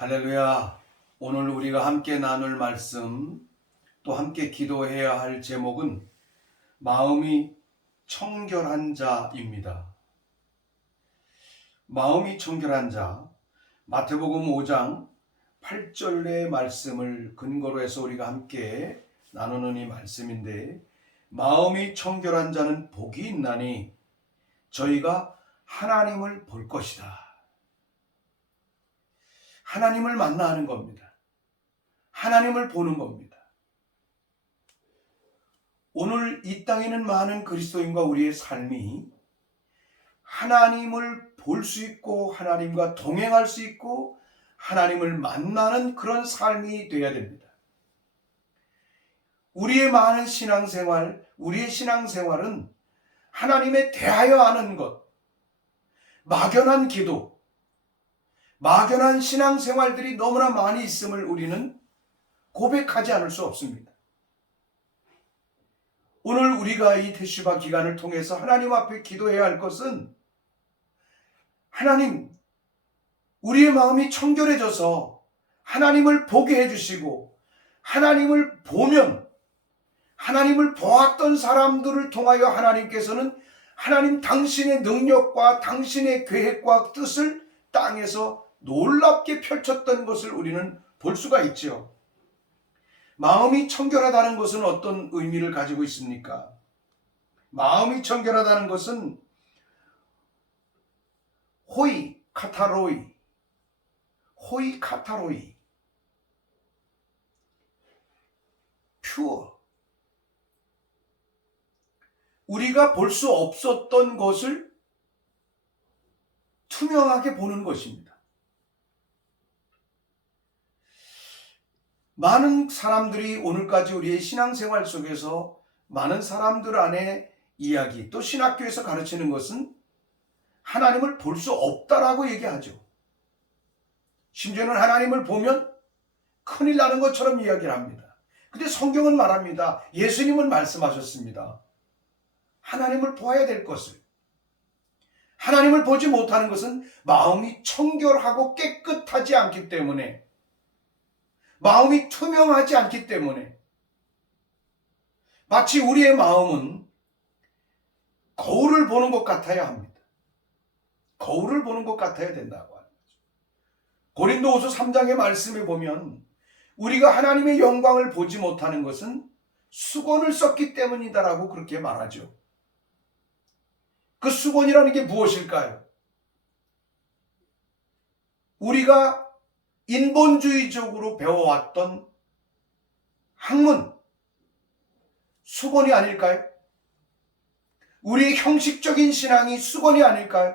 할렐루야. 오늘 우리가 함께 나눌 말씀, 또 함께 기도해야 할 제목은 마음이 청결한 자입니다. 마음이 청결한 자, 마태복음 5장 8절의 말씀을 근거로 해서 우리가 함께 나누는 이 말씀인데, 마음이 청결한 자는 복이 있나니 저희가 하나님을 볼 것이다. 하나님을 만나는 겁니다. 하나님을 보는 겁니다. 오늘 이 땅에는 많은 그리스도인과 우리의 삶이 하나님을 볼 수 있고 하나님과 동행할 수 있고 하나님을 만나는 그런 삶이 되어야 됩니다. 우리의 많은 신앙생활, 우리의 신앙생활은 하나님에 대하여 아는 것, 막연한 기도, 막연한 신앙생활들이 너무나 많이 있음을 우리는 고백하지 않을 수 없습니다. 오늘 우리가 이 테슈바 기간을 통해서 하나님 앞에 기도해야 할 것은, 하나님, 우리의 마음이 청결해져서 하나님을 보게 해주시고, 하나님을 보면 하나님을 보았던 사람들을 통하여 하나님께서는 하나님 당신의 능력과 당신의 계획과 뜻을 땅에서 놀랍게 펼쳤던 것을 우리는 볼 수가 있죠. 마음이 청결하다는 것은 어떤 의미를 가지고 있습니까? 마음이 청결하다는 것은 호이 카타로이, 퓨어, 우리가 볼 수 없었던 것을 투명하게 보는 것입니다. 많은 사람들이 오늘까지 우리의 신앙생활 속에서 많은 사람들 안에 이야기, 또 신학교에서 가르치는 것은 하나님을 볼 수 없다라고 얘기하죠. 심지어는 하나님을 보면 큰일 나는 것처럼 이야기를 합니다. 근데 성경은 말합니다. 예수님은 말씀하셨습니다. 하나님을 보아야 될 것을. 하나님을 보지 못하는 것은 마음이 청결하고 깨끗하지 않기 때문에, 마음이 투명하지 않기 때문에, 마치 우리의 마음은 거울을 보는 것 같아야 합니다. 거울을 보는 것 같아야 된다고 하는 거죠. 고린도후서 3장의 말씀에 보면 우리가 하나님의 영광을 보지 못하는 것은 수건을 썼기 때문이다라고 그렇게 말하죠. 그 수건이라는 게 무엇일까요? 우리가 인본주의적으로 배워왔던 학문, 수건이 아닐까요? 우리의 형식적인 신앙이 수건이 아닐까요?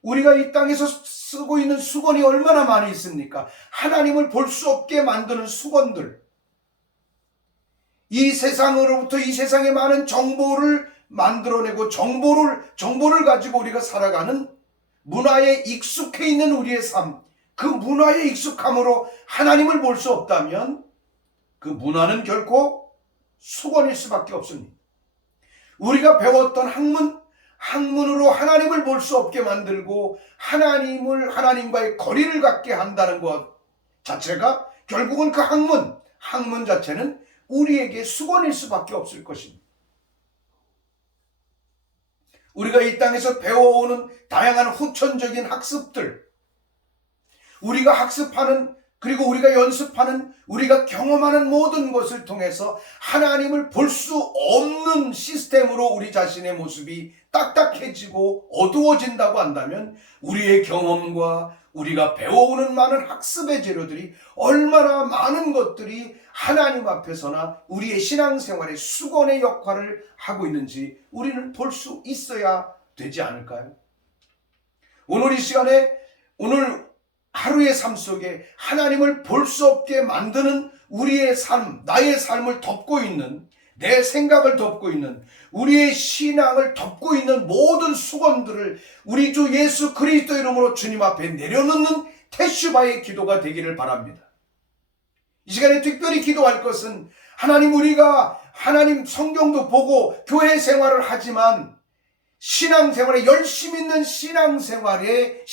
우리가 이 땅에서 쓰고 있는 수건이 얼마나 많이 있습니까? 하나님을 볼 수 없게 만드는 수건들. 이 세상으로부터 이 세상의 많은 정보를 만들어내고 정보를 가지고 우리가 살아가는 문화에 익숙해 있는 우리의 삶, 그 문화에 익숙함으로 하나님을 볼 수 없다면 그 문화는 결코 수건일 수밖에 없습니다. 우리가 배웠던 학문으로 하나님을 볼 수 없게 만들고 하나님과의 거리를 갖게 한다는 것 자체가 결국은 그 학문 자체는 우리에게 수건일 수밖에 없을 것입니다. 우리가 이 땅에서 배워오는 다양한 후천적인 학습들, 우리가 학습하는, 그리고 우리가 연습하는, 우리가 경험하는 모든 것을 통해서 하나님을 볼 수 없는 시스템으로 우리 자신의 모습이 딱딱해지고 어두워진다고 한다면 우리의 경험과 우리가 배워오는 많은 학습의 재료들이 얼마나 많은 것들이 하나님 앞에서나 우리의 신앙생활의 수건의 역할을 하고 있는지 우리는 볼 수 있어야 되지 않을까요? 오늘 이 시간에, 오늘 하루의 삶 속에 하나님을 볼 수 없게 만드는 우리의 삶, 나의 삶을 덮고 있는, 내 생각을 덮고 있는, 우리의 신앙을 덮고 있는 모든 수건들을 우리 주 예수 그리스도 이름으로 주님 앞에 내려놓는 테슈바의 기도가 되기를 바랍니다. 이 시간에 특별히 기도할 것은, 우리가 하나님 성경도 보고 교회 생활을 하지만 신앙생활에 열심히 있는 신앙생활이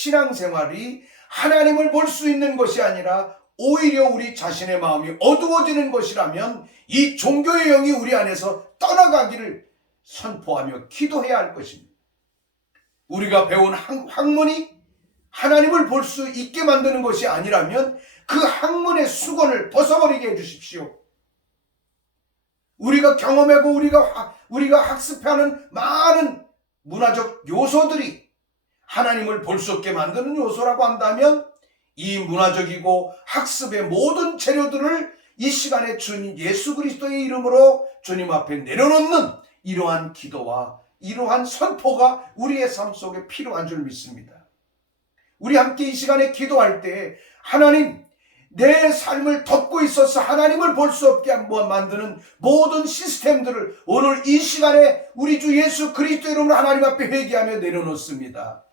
하나님을 볼 수 있는 것이 아니라 오히려 우리 자신의 마음이 어두워지는 것이라면 이 종교의 영이 우리 안에서 떠나가기를 선포하며 기도해야 할 것입니다. 우리가 배운 학문이 하나님을 볼 수 있게 만드는 것이 아니라면 그 학문의 수건을 벗어버리게 해주십시오. 우리가 경험하고 우리가 학습하는 많은 문화적 요소들이 하나님을 볼 수 없게 만드는 요소라고 한다면 이 문화적이고 학습의 모든 재료들을 이 시간에 주님 예수 그리스도의 이름으로 주님 앞에 내려놓는 이러한 기도와 이러한 선포가 우리의 삶 속에 필요한 줄 믿습니다. 우리 함께 이 시간에 기도할 때 하나님, 내 삶을 덮고 있어서 하나님을 볼 수 없게 만드는 모든 시스템들을 오늘 이 시간에 우리 주 예수 그리스도 이름으로 하나님 앞에 회개하며 내려놓습니다.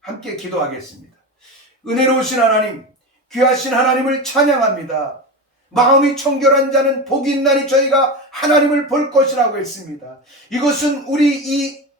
함께 기도하겠습니다. 은혜로우신 하나님, 귀하신 하나님을 찬양합니다. 마음이 청결한 자는 복이 있나니 저희가 하나님을 볼 것이라고 했습니다. 이것은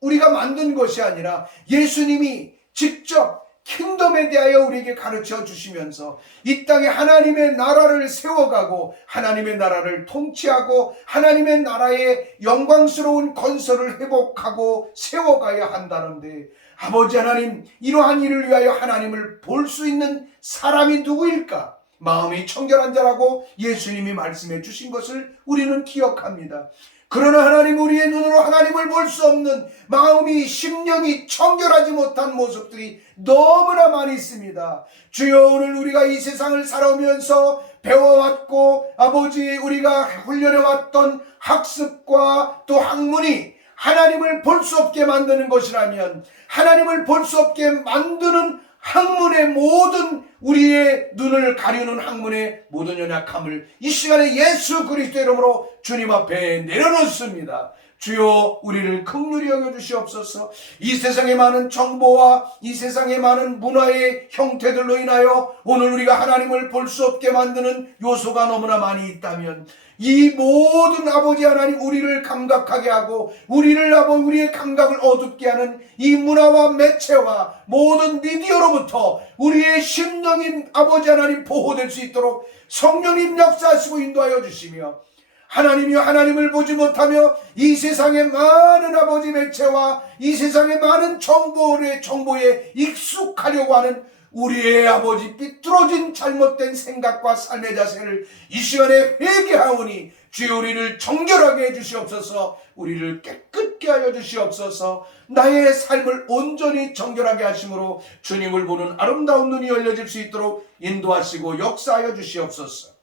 우리가 만든 것이 아니라 예수님이 직접 킹덤에 대하여 우리에게 가르쳐 주시면서 이 땅에 하나님의 나라를 세워가고 하나님의 나라를 통치하고 하나님의 나라의 영광스러운 건설을 회복하고 세워가야 한다는데, 아버지 하나님, 이러한 일을 위하여 하나님을 볼 수 있는 사람이 누구일까? 마음이 청결한 자라고 예수님이 말씀해 주신 것을 우리는 기억합니다. 그러나 하나님, 우리의 눈으로 하나님을 볼 수 없는 마음이, 심령이 청결하지 못한 모습들이 너무나 많이 있습니다. 주여, 오늘 우리가 이 세상을 살아오면서 배워왔고 아버지 우리가 훈련해왔던 학습과 또 학문이 하나님을 볼 수 없게 만드는 것이라면, 하나님을 볼 수 없게 만드는 학문의 모든, 우리의 눈을 가리는 학문의 모든 연약함을 이 시간에 예수 그리스도 이름으로 주님 앞에 내려놓습니다. 주여, 우리를 긍휼히 여겨주시옵소서. 이 세상의 많은 정보와 이 세상의 많은 문화의 형태들로 인하여 오늘 우리가 하나님을 볼 수 없게 만드는 요소가 너무나 많이 있다면, 이 모든 아버지 하나님, 우리를 감각하게 하고 우리의 감각을 어둡게 하는 이 문화와 매체와 모든 미디어로부터 우리의 심령인 아버지 하나님 보호될 수 있도록 성령님 역사하시고 인도하여 주시며, 하나님이여, 하나님을 보지 못하며 이 세상의 많은 아버지 매체와 이 세상의 많은 정보에 익숙하려고 하는 우리의 아버지 삐뚤어진 잘못된 생각과 삶의 자세를 이 시간에 회개하오니 주여, 우리를 정결하게 해주시옵소서. 우리를 깨끗게 하여 주시옵소서. 나의 삶을 온전히 정결하게 하심으로 주님을 보는 아름다운 눈이 열려질 수 있도록 인도하시고 역사하여 주시옵소서.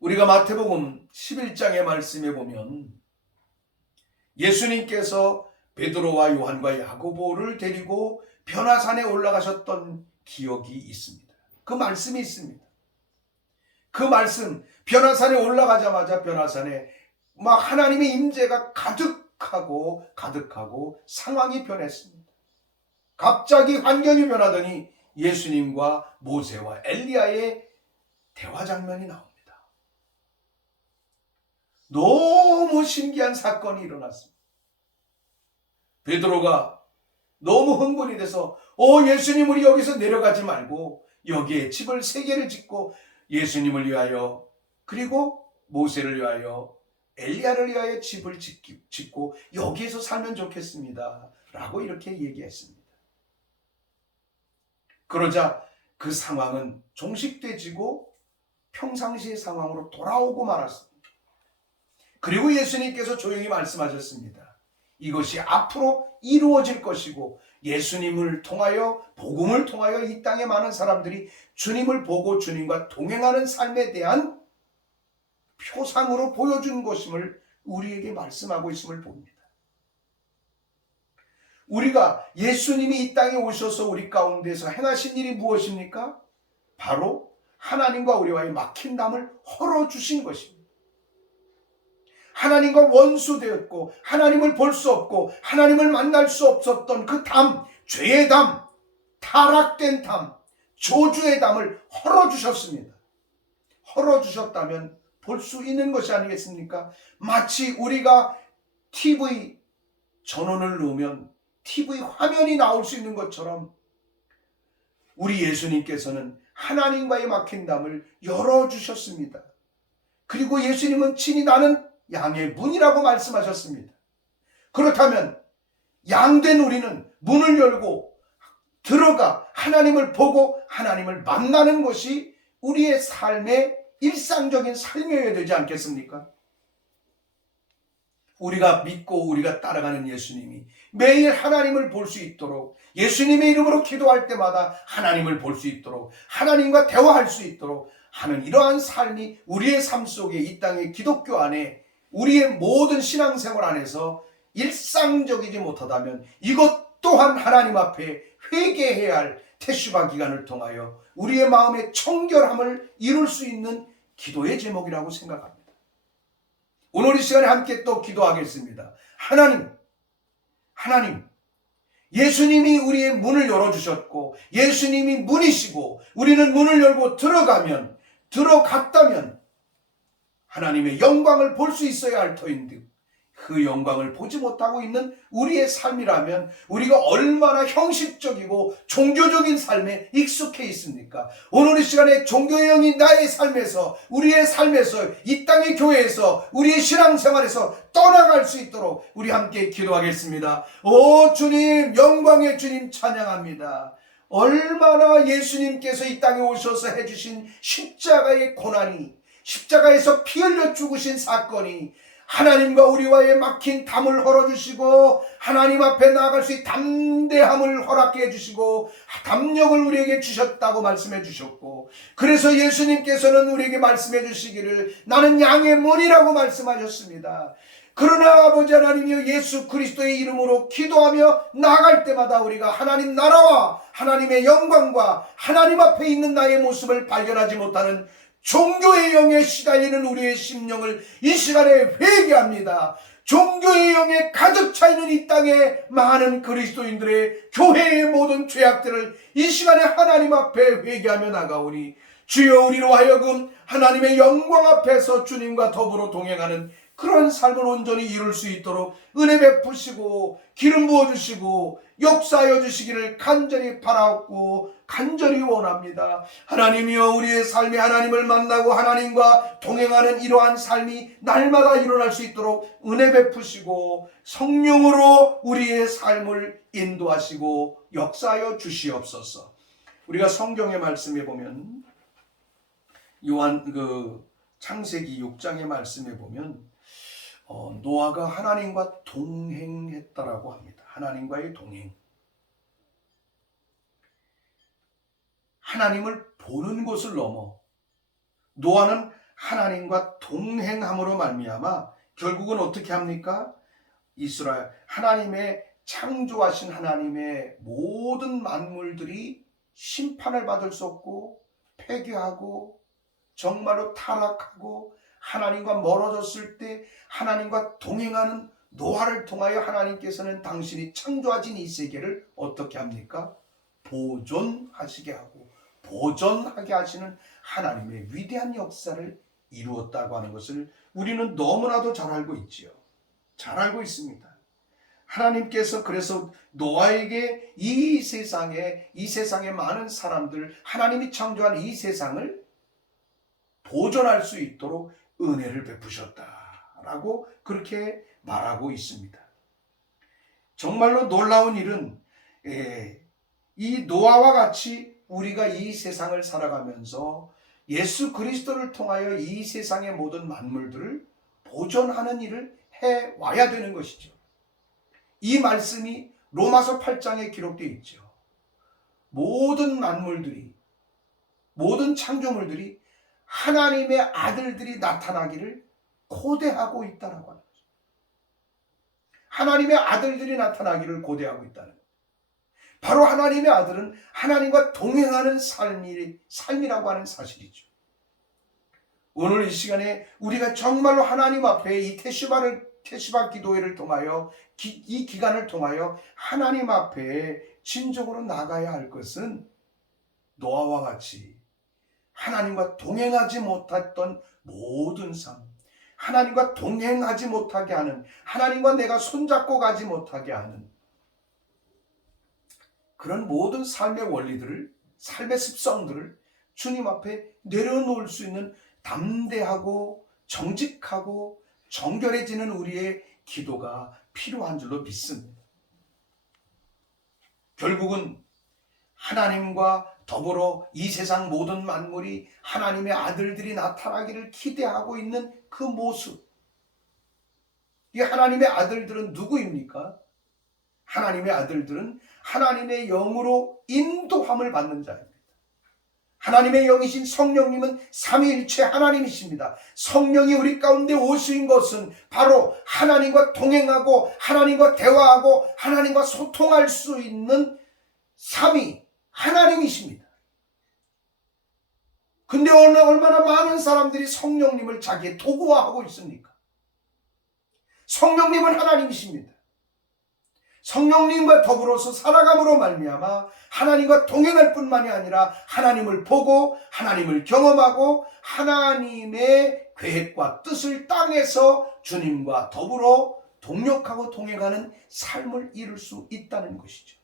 우리가 마태복음 11장의 말씀에 보면 예수님께서 베드로와 요한과 야고보를 데리고 변화산에 올라가셨던 기억이 있습니다. 그 말씀이 있습니다. 그 말씀, 변화산에 올라가자마자 변화산에 막 하나님의 임재가 가득하고 상황이 변했습니다. 갑자기 환경이 변하더니 예수님과 모세와 엘리야의 대화 장면이 나옵니다. 너무 신기한 사건이 일어났습니다. 베드로가 너무 흥분이 돼서 예수님, 우리 여기서 내려가지 말고 여기에 집을 3개를 짓고 예수님을 위하여, 그리고 모세를 위하여, 엘리야를 위하여 집을 짓고 여기에서 살면 좋겠습니다 라고 이렇게 얘기했습니다. 그러자 그 상황은 종식되지고 평상시의 상황으로 돌아오고 말았습니다. 그리고 예수님께서 조용히 말씀하셨습니다. 이것이 앞으로 이루어질 것이고, 예수님을 통하여, 복음을 통하여 이 땅에 많은 사람들이 주님을 보고 주님과 동행하는 삶에 대한 표상으로 보여준 것임을 우리에게 말씀하고 있음을 봅니다. 우리가 예수님이 이 땅에 오셔서 우리 가운데서 행하신 일이 무엇입니까? 바로 하나님과 우리와의 막힌 담을 헐어주신 것입니다. 하나님과 원수되었고 하나님을 볼 수 없고 하나님을 만날 수 없었던 그 담, 죄의 담, 타락된 담, 저주의 담을 헐어주셨습니다. 헐어주셨다면 볼 수 있는 것이 아니겠습니까? 마치 우리가 TV 전원을 놓으면 TV 화면이 나올 수 있는 것처럼 우리 예수님께서는 하나님과의 막힌 담을 열어주셨습니다. 그리고 예수님은 친히 나는 양의 문이라고 말씀하셨습니다. 그렇다면 양된 우리는 문을 열고 들어가 하나님을 보고 하나님을 만나는 것이 우리의 삶의 일상적인 삶이어야 되지 않겠습니까? 우리가 믿고 우리가 따라가는 예수님이 매일 하나님을 볼 수 있도록, 예수님의 이름으로 기도할 때마다 하나님을 볼 수 있도록, 하나님과 대화할 수 있도록 하는 이러한 삶이 우리의 삶 속에, 이 땅의 기독교 안에, 우리의 모든 신앙생활 안에서 일상적이지 못하다면 이것 또한 하나님 앞에 회개해야 할 테슈바 기간을 통하여 우리의 마음의 청결함을 이룰 수 있는 기도의 제목이라고 생각합니다. 오늘 이 시간에 함께 또 기도하겠습니다. 하나님, 예수님이 우리의 문을 열어주셨고 예수님이 문이시고 우리는 문을 열고 들어갔다면 하나님의 영광을 볼 수 있어야 할 터인데 그 영광을 보지 못하고 있는 우리의 삶이라면 우리가 얼마나 형식적이고 종교적인 삶에 익숙해 있습니까? 오늘 이 시간에 종교의 영이 나의 삶에서, 우리의 삶에서, 이 땅의 교회에서, 우리의 신앙생활에서 떠나갈 수 있도록 우리 함께 기도하겠습니다. 오 주님, 영광의 주님 찬양합니다. 얼마나 예수님께서 이 땅에 오셔서 해주신 십자가의 고난이, 십자가에서 피 흘려 죽으신 사건이 하나님과 우리와의 막힌 담을 열어주시고 하나님 앞에 나아갈 수 있는 담대함을 허락해 해주시고 담력을 우리에게 주셨다고 말씀해 주셨고, 그래서 예수님께서는 우리에게 말씀해 주시기를 나는 양의 문이라고 말씀하셨습니다. 그러나 아버지 하나님이여, 예수 그리스도의 이름으로 기도하며 나아갈 때마다 우리가 하나님 나라와 하나님의 영광과 하나님 앞에 있는 나의 모습을 발견하지 못하는 종교의 영에 시달리는 우리의 심령을 이 시간에 회개합니다. 종교의 영에 가득 차 있는 이 땅의 많은 그리스도인들의 교회의 모든 죄악들을 이 시간에 하나님 앞에 회개하며 나가오니 주여, 우리로 하여금 하나님의 영광 앞에서 주님과 더불어 동행하는 그런 삶을 온전히 이룰 수 있도록 은혜 베푸시고 기름 부어주시고 역사하여 주시기를 간절히 바라옵고 간절히 원합니다. 하나님이여, 우리의 삶에 하나님을 만나고 하나님과 동행하는 이러한 삶이 날마다 일어날 수 있도록 은혜 베푸시고 성령으로 우리의 삶을 인도하시고 역사하여 주시옵소서. 우리가 성경의 말씀에 보면 창세기 6장의 말씀에 보면 노아가 하나님과 동행했다라고 합니다. 하나님과의 동행. 하나님을 보는 것을 넘어 노아는 하나님과 동행함으로 말미암아 결국은 어떻게 합니까? 이스라엘 하나님의 창조하신 하나님의 모든 만물들이 심판을 받을 수 없고 폐괴하고 정말로 타락하고 하나님과 멀어졌을 때 하나님과 동행하는 노아를 통하여 하나님께서는 당신이 창조하신 이 세계를 어떻게 합니까? 보존하시게 하고 보존하게 하시는 하나님의 위대한 역사를 이루었다고 하는 것을 우리는 너무나도 잘 알고 있지요. 잘 알고 있습니다. 하나님께서 그래서 노아에게 이 세상의 많은 사람들, 하나님이 창조한 이 세상을 보존할 수 있도록 은혜를 베푸셨다라고 그렇게 말하고 있습니다. 정말로 놀라운 일은 이 노아와 같이 우리가 이 세상을 살아가면서 예수 그리스도를 통하여 이 세상의 모든 만물들을 보존하는 일을 해와야 되는 것이죠. 이 말씀이 로마서 8장에 기록되어 있죠. 모든 만물들이, 모든 창조물들이 하나님의 아들들이 나타나기를 고대하고 있다라고 하는 거죠. 하나님의 아들들이 나타나기를 고대하고 있다는 거죠. 바로 하나님의 아들은 하나님과 동행하는 삶이라고 하는 사실이죠. 오늘 이 시간에 우리가 정말로 하나님 앞에 이 테시바 기도회를 통하여 이 기간을 통하여 하나님 앞에 진정으로 나가야 할 것은 노아와 같이 하나님과 동행하지 못했던 모든 삶, 하나님과 동행하지 못하게 하는, 하나님과 내가 손잡고 가지 못하게 하는 그런 모든 삶의 원리들을 삶의 습성들을 주님 앞에 내려놓을 수 있는 담대하고 정직하고 정결해지는 우리의 기도가 필요한 줄로 믿습니다. 결국은 하나님과 더불어 이 세상 모든 만물이 하나님의 아들들이 나타나기를 기대하고 있는 그 모습, 이 하나님의 아들들은 누구입니까? 하나님의 아들들은 하나님의 영으로 인도함을 받는 자입니다. 하나님의 영이신 성령님은 삼위일체 하나님이십니다. 성령이 우리 가운데 오신 것은 바로 하나님과 동행하고 하나님과 대화하고 하나님과 소통할 수 있는 삼위 하나님이십니다. 근데 얼마나 많은 사람들이 성령님을 자기의 도구화하고 있습니까? 성령님은 하나님이십니다. 성령님과 더불어서 살아감으로 말미암아 하나님과 동행할 뿐만이 아니라 하나님을 보고 하나님을 경험하고 하나님의 계획과 뜻을 땅에서 주님과 더불어 동력하고 동행하는 삶을 이룰 수 있다는 것이죠.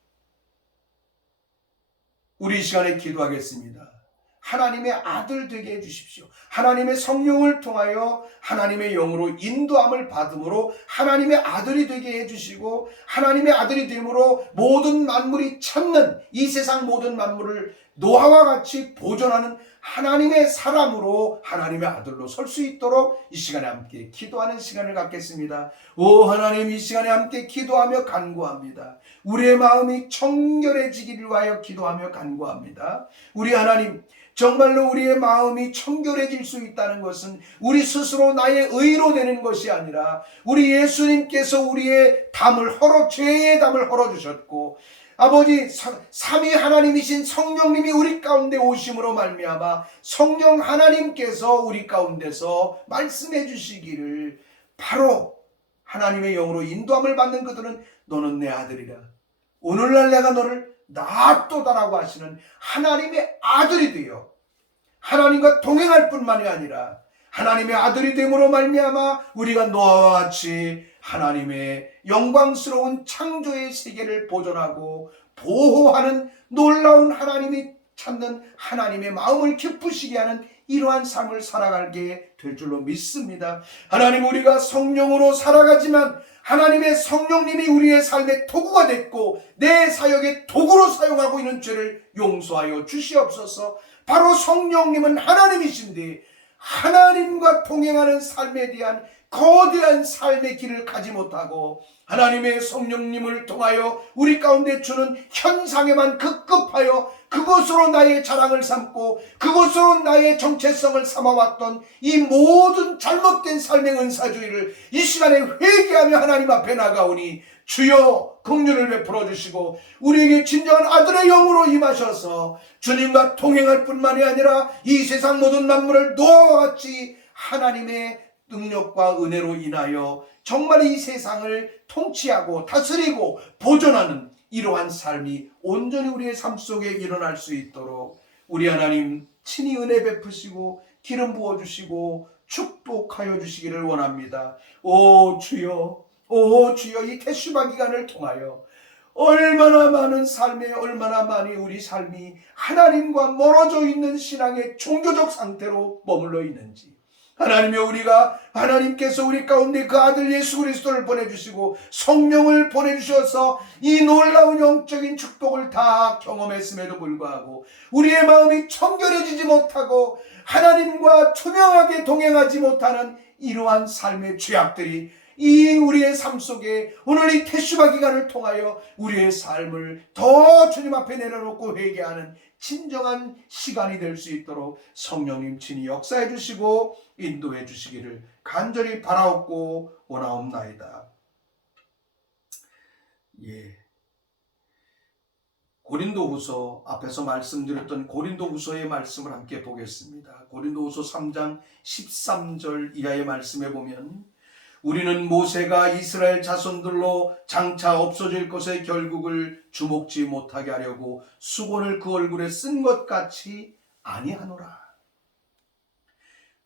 우리 이 시간에 기도하겠습니다. 하나님의 아들 되게 해주십시오. 하나님의 성령을 통하여 하나님의 영으로 인도함을 받음으로 하나님의 아들이 되게 해주시고 하나님의 아들이 됨으로 모든 만물이 찾는 이 세상 모든 만물을 노아와 같이 보존하는 하나님의 사람으로 하나님의 아들로 설 수 있도록 이 시간에 함께 기도하는 시간을 갖겠습니다. 오 하나님, 이 시간에 함께 기도하며 간구합니다. 우리의 마음이 청결해지기를 위하여 기도하며 간구합니다. 우리 하나님, 정말로 우리의 마음이 청결해질 수 있다는 것은 우리 스스로 나의 의로 되는 것이 아니라 우리 예수님께서 우리의 담을 죄의 담을 헐어주셨고 아버지 삼위 하나님이신 성령님이 우리 가운데 오심으로 말미암아 성령 하나님께서 우리 가운데서 말씀해 주시기를 바로 하나님의 영으로 인도함을 받는 그들은 너는 내 아들이라, 오늘날 내가 너를 낳았도다라고 하시는 하나님의 아들이 되어 하나님과 동행할 뿐만이 아니라 하나님의 아들이 됨으로 말미암아 우리가 노아와 같이 하나님의 영광스러운 창조의 세계를 보존하고 보호하는 놀라운 하나님이 찾는 하나님의 마음을 기쁘시게 하는 이러한 삶을 살아가게 될 줄로 믿습니다. 하나님, 우리가 성령으로 살아가지만 하나님의 성령님이 우리의 삶의 도구가 됐고 내 사역의 도구로 사용하고 있는 죄를 용서하여 주시옵소서. 바로 성령님은 하나님이신데 하나님과 동행하는 삶에 대한 거대한 삶의 길을 가지 못하고 하나님의 성령님을 통하여 우리 가운데 주는 현상에만 급급하여 그것으로 나의 자랑을 삼고 그것으로 나의 정체성을 삼아왔던 이 모든 잘못된 삶의 은사주의를 이 시간에 회개하며 하나님 앞에 나가오니 주여 긍휼을 베풀어 주시고 우리에게 진정한 아들의 영으로 임하셔서 주님과 동행할 뿐만이 아니라 이 세상 모든 만물을 노아와 같이 하나님의 능력과 은혜로 인하여 정말 이 세상을 통치하고 다스리고 보존하는 이러한 삶이 온전히 우리의 삶 속에 일어날 수 있도록 우리 하나님 친히 은혜 베푸시고 기름 부어주시고 축복하여 주시기를 원합니다. 오 주여, 오 주여, 이 태슈바 기간을 통하여 얼마나 많은 삶에 얼마나 많이 우리 삶이 하나님과 멀어져 있는 신앙의 종교적 상태로 머물러 있는지, 하나님의 우리가 하나님께서 우리 가운데 그 아들 예수 그리스도를 보내주시고 성령을 보내주셔서 이 놀라운 영적인 축복을 다 경험했음에도 불구하고 우리의 마음이 청결해지지 못하고 하나님과 투명하게 동행하지 못하는 이러한 삶의 죄악들이 이 우리의 삶 속에 오늘 이 태슈바 기간을 통하여 우리의 삶을 더 주님 앞에 내려놓고 회개하는 진정한 시간이 될 수 있도록 성령님 친히 역사해 주시고 인도해 주시기를 간절히 바라옵고 원하옵나이다. 고린도후서, 앞에서 말씀드렸던 고린도후서의 말씀을 함께 보겠습니다. 고린도후서 3장 13절 이하의 말씀에 보면 우리는 모세가 이스라엘 자손들로 장차 없어질 것의 결국을 주목지 못하게 하려고 수건을 그 얼굴에 쓴 것 같이 아니하노라.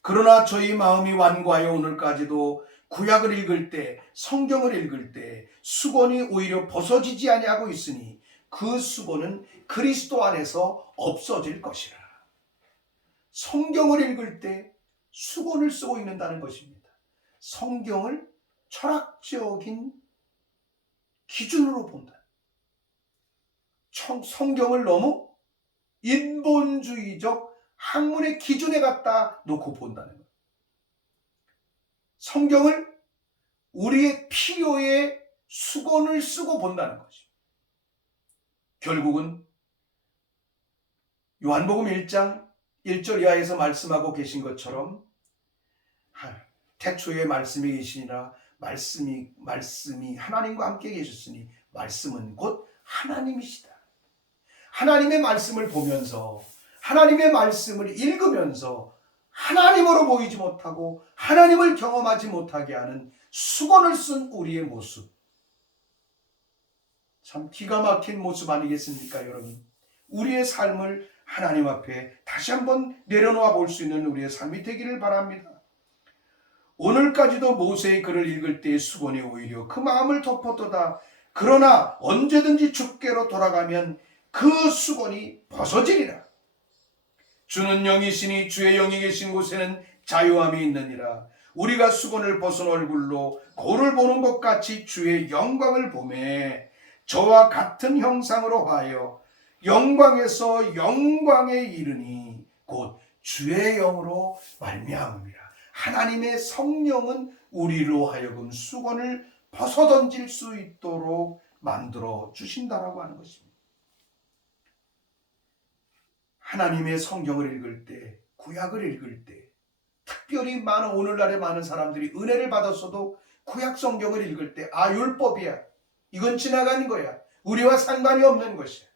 그러나 저희 마음이 완고하여 오늘까지도 구약을 읽을 때, 성경을 읽을 때 수건이 오히려 벗어지지 아니하고 있으니 그 수고는 그리스도 안에서 없어질 것이라. 성경을 읽을 때 수고를 쓰고 있는다는 것입니다. 성경을 철학적인 기준으로 본다. 성경을 너무 인본주의적 학문의 기준에 갖다 놓고 본다는 거예요. 성경을 우리의 필요에 수건을 쓰고 본다는 것입니다. 결국은 요한복음 1장 1절 이하에서 말씀하고 계신 것처럼 태초에 말씀이 계시니라 말씀이 하나님과 함께 계셨으니 말씀은 곧 하나님이시다. 하나님의 말씀을 보면서 하나님의 말씀을 읽으면서 하나님으로 보이지 못하고 하나님을 경험하지 못하게 하는 수건을 쓴 우리의 모습, 참 기가 막힌 모습 아니겠습니까, 여러분? 우리의 삶을 하나님 앞에 다시 한번 내려놓아 볼 수 있는 우리의 삶이 되기를 바랍니다. 오늘까지도 모세의 글을 읽을 때의 수건이 오히려 그 마음을 덮었도다. 그러나 언제든지 주께로 돌아가면 그 수건이 벗어지리라. 주는 영이시니 주의 영이 계신 곳에는 자유함이 있느니라. 우리가 수건을 벗은 얼굴로 거울을 보는 것 같이 주의 영광을 보매 저와 같은 형상으로 하여 영광에서 영광에 이르니 곧 주의 영으로 말미암음이라. 하나님의 성령은 우리로 하여금 수건을 벗어던질 수 있도록 만들어 주신다라고 하는 것입니다. 하나님의 성경을 읽을 때, 구약을 읽을 때, 특별히 오늘날의 많은 사람들이 은혜를 받았어도 구약 성경을 읽을 때, 율법이야, 이건 지나간 거야, 우리와 상관이 없는 것이야.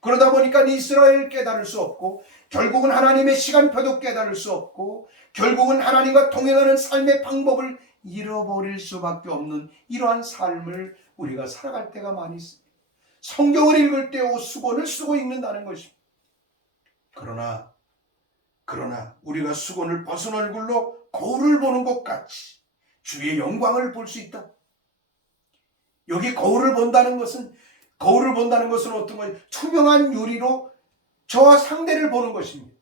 그러다 보니까 이스라엘을 깨달을 수 없고, 결국은 하나님의 시간표도 깨달을 수 없고, 결국은 하나님과 동행하는 삶의 방법을 잃어버릴 수밖에 없는 이러한 삶을 우리가 살아갈 때가 많이 있습니다. 성경을 읽을 때 수건을 쓰고 읽는다는 것입니다. 그러나 우리가 수건을 벗은 얼굴로 거울을 보는 것 같이 주의 영광을 볼 수 있다. 여기 거울을 본다는 것은 어떤 거예요? 투명한 유리로 저와 상대를 보는 것입니다.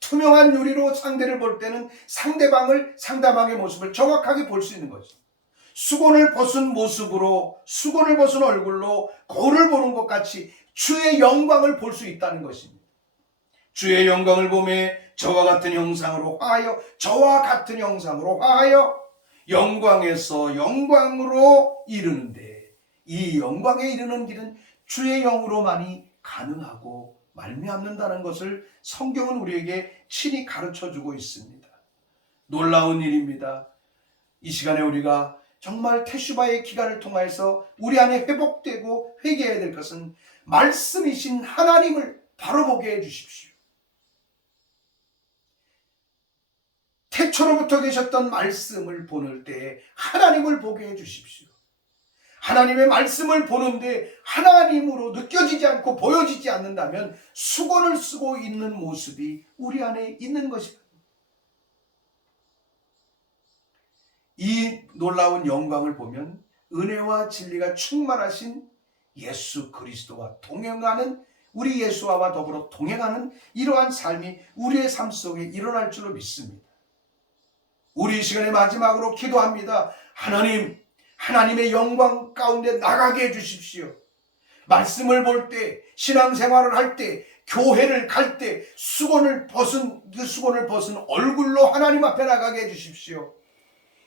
투명한 유리로 상대를 볼 때는 상대방의 모습을 정확하게 볼 수 있는 것입니다. 수건을 벗은 얼굴로 거울을 보는 것 같이 주의 영광을 볼 수 있다는 것입니다. 주의 영광을 보매 저와 같은 형상으로 하여 영광에서 영광으로 이르는데, 이 영광에 이르는 길은 주의 영으로만이 가능하고 말미암는다는 것을 성경은 우리에게 친히 가르쳐주고 있습니다. 놀라운 일입니다. 이 시간에 우리가 정말 테슈바의 기간을 통해서 우리 안에 회복되고 회개해야 될 것은 말씀이신 하나님을 바로 보게 해주십시오. 태초로부터 계셨던 말씀을 보는 때에 하나님을 보게 해주십시오. 하나님의 말씀을 보는데 하나님으로 느껴지지 않고 보여지지 않는다면 수건을 쓰고 있는 모습이 우리 안에 있는 것입니다. 이 놀라운 영광을 보면 은혜와 진리가 충만하신 예수 그리스도와 동행하는, 우리 예수와 더불어 동행하는 이러한 삶이 우리의 삶 속에 일어날 줄로 믿습니다. 우리 이 시간에 마지막으로 기도합니다. 하나님의 영광 가운데 나가게 해주십시오. 말씀을 볼 때, 신앙생활을 할 때, 교회를 갈 때 수건을 벗은 얼굴로 하나님 앞에 나가게 해주십시오.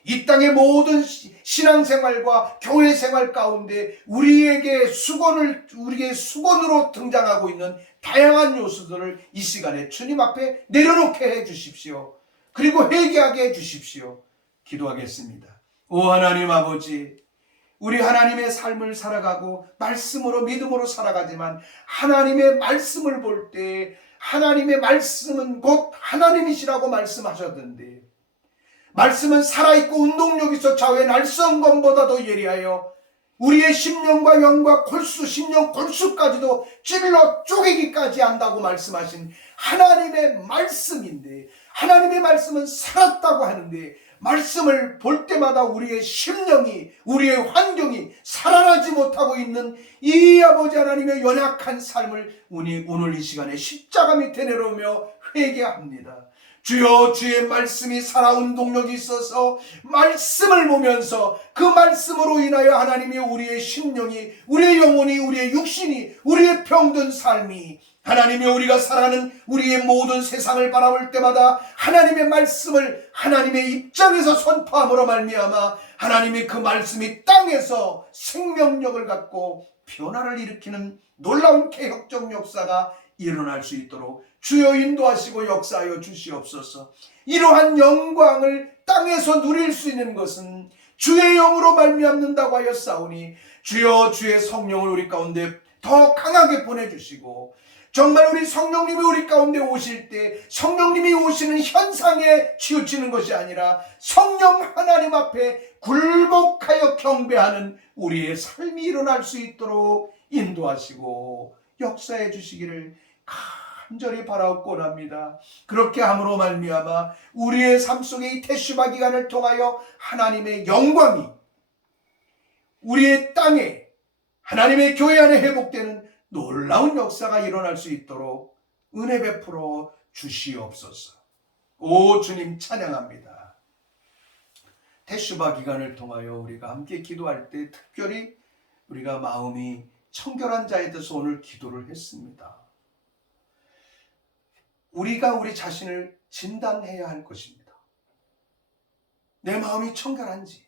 이 땅의 모든 신앙생활과 교회생활 가운데 우리의 수건으로 등장하고 있는 다양한 요소들을 이 시간에 주님 앞에 내려놓게 해주십시오. 그리고 회개하게 해주십시오. 기도하겠습니다. 오 하나님 아버지, 우리 하나님의 삶을 살아가고 말씀으로 믿음으로 살아가지만 하나님의 말씀을 볼 때 하나님의 말씀은 곧 하나님이시라고 말씀하셨던데, 말씀은 살아있고 운동력 있어 좌우의 날성검보다도 예리하여 우리의 심령과 영과 심령 골수까지도 찔러 쪼개기까지 한다고 말씀하신 하나님의 말씀인데, 하나님의 말씀은 살았다고 하는데 말씀을 볼 때마다 우리의 심령이, 우리의 환경이 살아나지 못하고 있는 이 아버지 하나님의 연약한 삶을 오늘 이 시간에 십자가 밑에 내려오며 회개합니다. 주여, 주의 말씀이 살아온 동력이 있어서 말씀을 보면서 그 말씀으로 인하여 하나님이 우리의 심령이, 우리의 영혼이, 우리의 육신이, 우리의 병든 삶이, 하나님이 우리가 살아가는 우리의 모든 세상을 바라볼 때마다 하나님의 말씀을 하나님의 입장에서 선포함으로 말미암아 하나님이 그 말씀이 땅에서 생명력을 갖고 변화를 일으키는 놀라운 개혁적 역사가 일어날 수 있도록 주여 인도하시고 역사하여 주시옵소서. 이러한 영광을 땅에서 누릴 수 있는 것은 주의 영으로 말미암는다고 하였사오니 주여, 주의 성령을 우리 가운데 더 강하게 보내주시고, 정말 우리 성령님이 우리 가운데 오실 때 성령님이 오시는 현상에 치우치는 것이 아니라 성령 하나님 앞에 굴복하여 경배하는 우리의 삶이 일어날 수 있도록 인도하시고 역사해 주시기를 간절히 바라옵곤 합니다. 그렇게 함으로 말미암아 우리의 삶 속에 이 테슈바 기간을 통하여 하나님의 영광이 우리의 땅에, 하나님의 교회 안에 회복되는 놀라운 역사가 일어날 수 있도록 은혜 베풀어 주시옵소서. 오 주님, 찬양합니다. 테슈바 기간을 통하여 우리가 함께 기도할 때 특별히 우리가 마음이 청결한 자에 대해서 오늘 기도를 했습니다. 우리가 우리 자신을 진단해야 할 것입니다. 내 마음이 청결한지,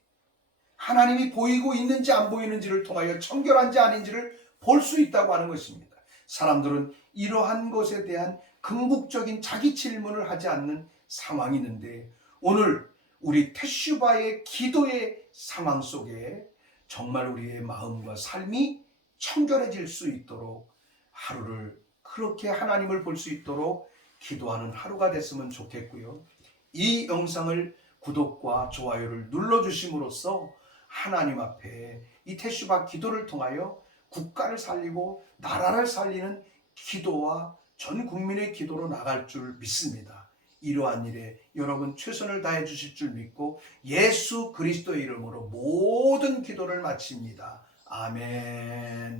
하나님이 보이고 있는지 안 보이는지를 통하여 청결한지 아닌지를 볼 수 있다고 하는 것입니다. 사람들은 이러한 것에 대한 궁극적인 자기 질문을 하지 않는 상황이 있는데, 오늘 우리 테슈바의 기도의 상황 속에 정말 우리의 마음과 삶이 청결해질 수 있도록 하루를 그렇게 하나님을 볼 수 있도록 기도하는 하루가 됐으면 좋겠고요. 이 영상을 구독과 좋아요를 눌러주심으로써 하나님 앞에 이 테슈바 기도를 통하여 국가를 살리고 나라를 살리는 기도와 전 국민의 기도로 나갈 줄 믿습니다. 이러한 일에 여러분 최선을 다해 주실 줄 믿고 예수 그리스도의 이름으로 모든 기도를 마칩니다. 아멘.